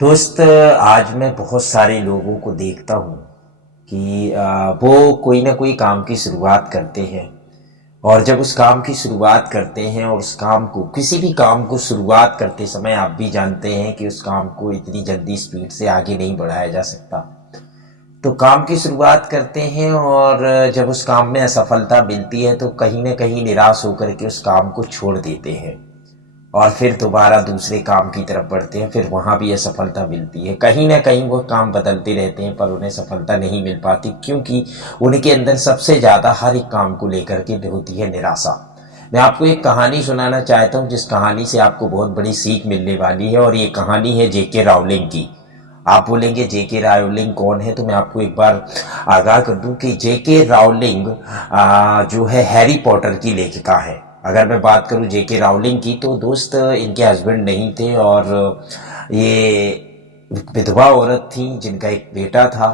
दोस्त, आज मैं बहुत सारे लोगों को देखता हूँ कि वो कोई ना कोई काम की शुरुआत करते हैं। और जब उस काम की शुरुआत करते हैं और उस काम को, किसी भी काम को शुरुआत करते समय आप भी जानते हैं कि उस काम को इतनी जल्दी स्पीड से आगे नहीं बढ़ाया जा सकता। तो काम की शुरुआत करते हैं और जब उस काम में असफलता मिलती है तो कहीं ना कहीं निराश होकर के उस काम को छोड़ देते हैं और फिर दोबारा दूसरे काम की तरफ बढ़ते हैं। फिर वहाँ भी असफलता मिलती है, कहीं ना कहीं वो काम बदलते रहते हैं पर उन्हें सफलता नहीं मिल पाती, क्योंकि उनके अंदर सबसे ज़्यादा हर एक काम को लेकर के होती है निराशा। मैं आपको एक कहानी सुनाना चाहता हूँ जिस कहानी से आपको बहुत बड़ी सीख मिलने वाली है, और ये कहानी है जेके रावलिंग की। आप बोलेंगे जेके रावलिंग कौन है, तो मैं आपको एक बार आगाह कर दूं कि जेके रावलिंग जो है हैरी पॉटर की लेखिका है। अगर मैं बात करूं जेके रावलिंग की, तो दोस्त इनके हस्बैंड नहीं थे और ये विधवा औरत थी जिनका एक बेटा था।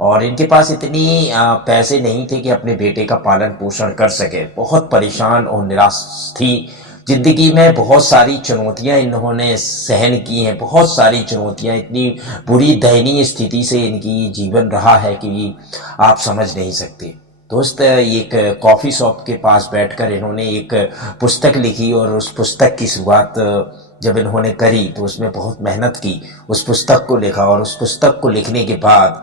और इनके पास इतनी पैसे नहीं थे कि अपने बेटे का पालन पोषण कर सके। बहुत परेशान और निराश थी। जिंदगी में बहुत सारी चुनौतियां इन्होंने सहन की हैं, बहुत सारी चुनौतियां, इतनी बुरी दयनीय स्थिति से इनकी जीवन रहा है कि आप समझ नहीं सकते। दोस्त, एक कॉफ़ी शॉप के पास बैठकर इन्होंने एक पुस्तक लिखी और उस पुस्तक की शुरुआत जब इन्होंने करी तो उसमें बहुत मेहनत की, उस पुस्तक को लिखा। और उस पुस्तक को लिखने के बाद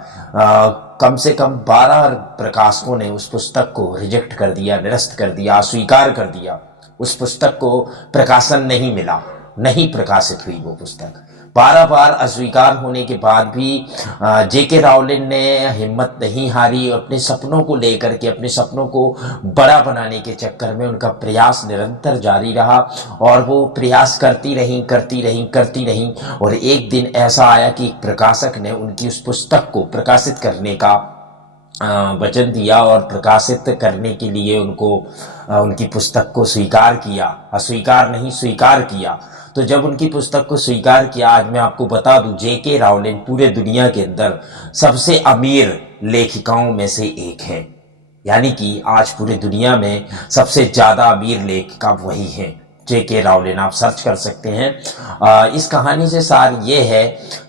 कम से कम 12 प्रकाशकों ने उस पुस्तक को रिजेक्ट कर दिया, निरस्त कर दिया, अस्वीकार कर दिया। उस पुस्तक को प्रकाशन नहीं मिला, नहीं प्रकाशित हुई वो पुस्तक। 12 बार अस्वीकार होने के बाद भी जेके रावलिंग ने हिम्मत नहीं हारी और अपने सपनों को लेकर के, अपने सपनों को बड़ा बनाने के चक्कर में उनका प्रयास निरंतर जारी रहा। और वो प्रयास करती रहीं, करती रहीं, करती रहीं। और एक दिन ऐसा आया कि एक प्रकाशक ने उनकी उस पुस्तक को प्रकाशित करने का वचन दिया और प्रकाशित करने के लिए उनको उनकी पुस्तक को स्वीकार किया, अस्वीकार नहीं स्वीकार किया। तो जब उनकी पुस्तक को स्वीकार किया, आज मैं आपको बता दूं, जेके रावलिंग पूरे दुनिया के अंदर सबसे अमीर लेखिकाओं में से एक है। यानी कि आज पूरे दुनिया में सबसे ज्यादा अमीर लेखिका वही है, जेके रावलिंग। आप सर्च कर सकते हैं। इस कहानी से सार ये है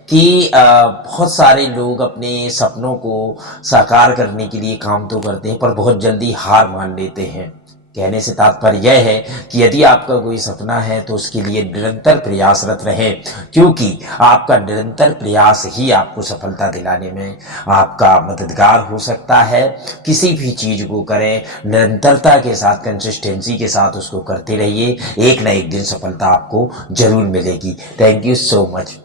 कि बहुत सारे लोग अपने सपनों को साकार करने के लिए काम तो करते हैं पर बहुत जल्दी हार मान लेते हैं। कहने से तात्पर्य यह है कि यदि आपका कोई सपना है तो उसके लिए निरंतर प्रयासरत रहे, क्योंकि आपका निरंतर प्रयास ही आपको सफलता दिलाने में आपका मददगार हो सकता है। किसी भी चीज को करें निरंतरता के साथ, कंसिस्टेंसी के साथ उसको करते रहिए, एक ना एक दिन सफलता आपको जरूर मिलेगी। Thank you so much.